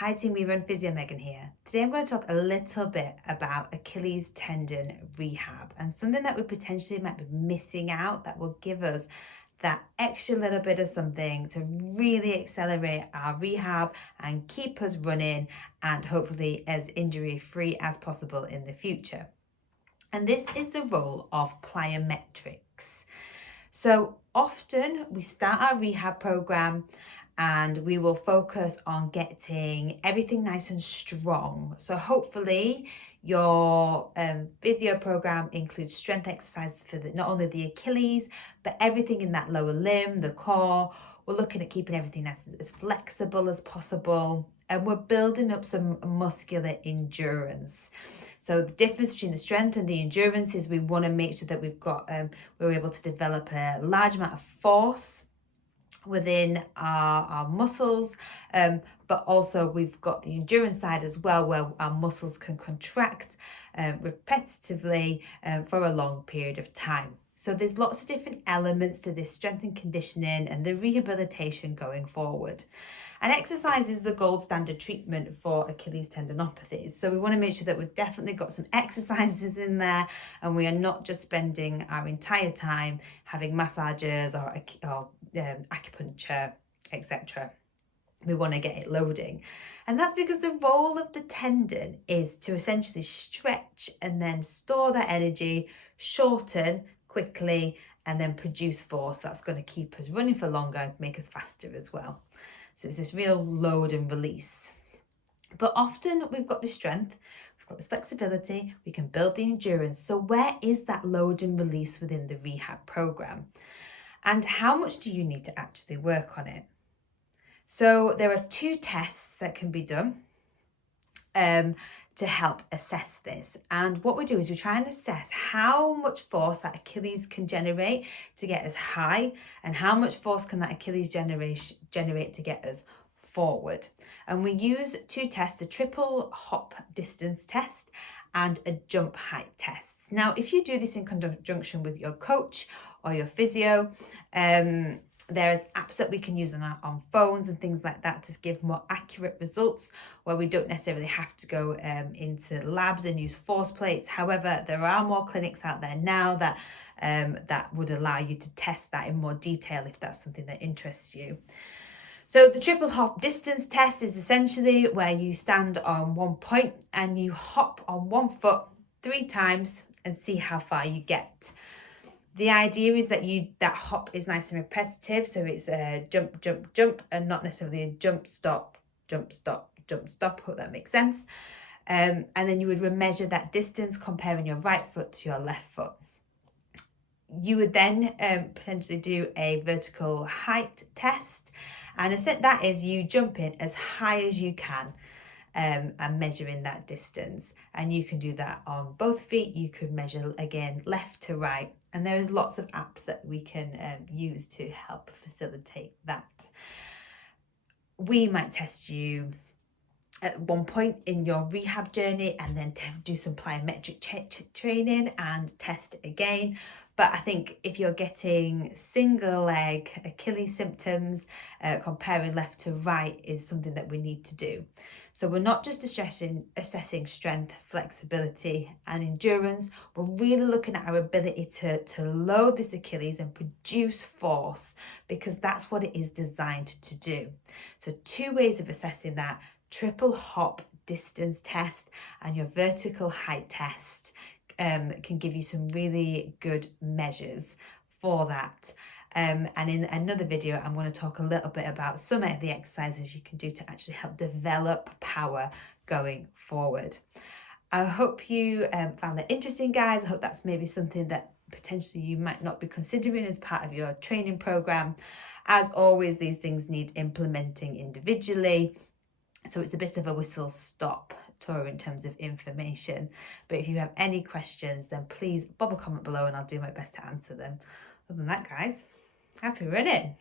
Hi team, we run Physio Megan here. Today I'm going to talk a little bit about Achilles tendon rehab and something that we potentially might be missing out that will give us that extra little bit of something to really accelerate our rehab and keep us running and hopefully as injury free as possible in the future. And this is the role of plyometrics. So often we start our rehab program and we will focus on getting everything nice and strong. So hopefully your physio program includes strength exercises for not only the Achilles, but everything in that lower limb, the core. We're looking at keeping everything as flexible as possible, and we're building up some muscular endurance. So the difference between the strength and the endurance is we want to make sure that we're able to develop a large amount of force within our muscles, but also we've got the endurance side as well, where our muscles can contract repetitively for a long period of time. So there's lots of different elements to this strength and conditioning and the rehabilitation going forward. And exercise is the gold standard treatment for Achilles tendinopathies. So we want to make sure that we've definitely got some exercises in there and we are not just spending our entire time having massages or acupuncture, etc. We want to get it loading. And that's because the role of the tendon is to essentially stretch and then store that energy, shorten quickly, and then produce force that's going to keep us running for longer, make us faster as well. So it's this real load and release. But often we've got the strength, we've got the flexibility, we can build the endurance. So where is that load and release within the rehab program? And how much do you need to actually work on it? So there are two tests that can be done to help assess this. And what we do is we try and assess how much force that Achilles can generate to get us high and how much force can that Achilles generate to get us forward. And we use two tests, the triple hop distance test and a jump height test. Now, if you do this in conjunction with your coach or your physio, there's apps that we can use on phones and things like that to give more accurate results where we don't necessarily have to go into labs and use force plates. However, there are more clinics out there now that would allow you to test that in more detail if that's something that interests you. So the triple hop distance test is essentially where you stand on one point and you hop on one foot 3 times and see how far you get. The idea is that that hop is nice and repetitive, so it's a jump, jump, jump, and not necessarily a jump, stop, jump, stop, jump, stop. Hope that makes sense. And then you would measure that distance comparing your right foot to your left foot. You would then potentially do a vertical height test, and that is you jump in as high as you can and measuring that distance. And you can do that on both feet. You could measure again left to right, and there's lots of apps that we can use to help facilitate that. We might test you at one point in your rehab journey and then do some plyometric training and test again. But I think if you're getting single leg Achilles symptoms, comparing left to right is something that we need to do. So we're not just assessing strength, flexibility and endurance. We're really looking at our ability to load this Achilles and produce force, because that's what it is designed to do. So 2 ways of assessing that: triple hop distance test and your vertical height test can give you some really good measures for that. And in another video, I'm going to talk a little bit about some of the exercises you can do to actually help develop power going forward. I hope you found that interesting, guys. I hope that's maybe something that potentially you might not be considering as part of your training program. As always, these things need implementing individually. So it's a bit of a whistle-stop tour in terms of information. But if you have any questions, then please bob a comment below and I'll do my best to answer them. Other than that, guys, happy running.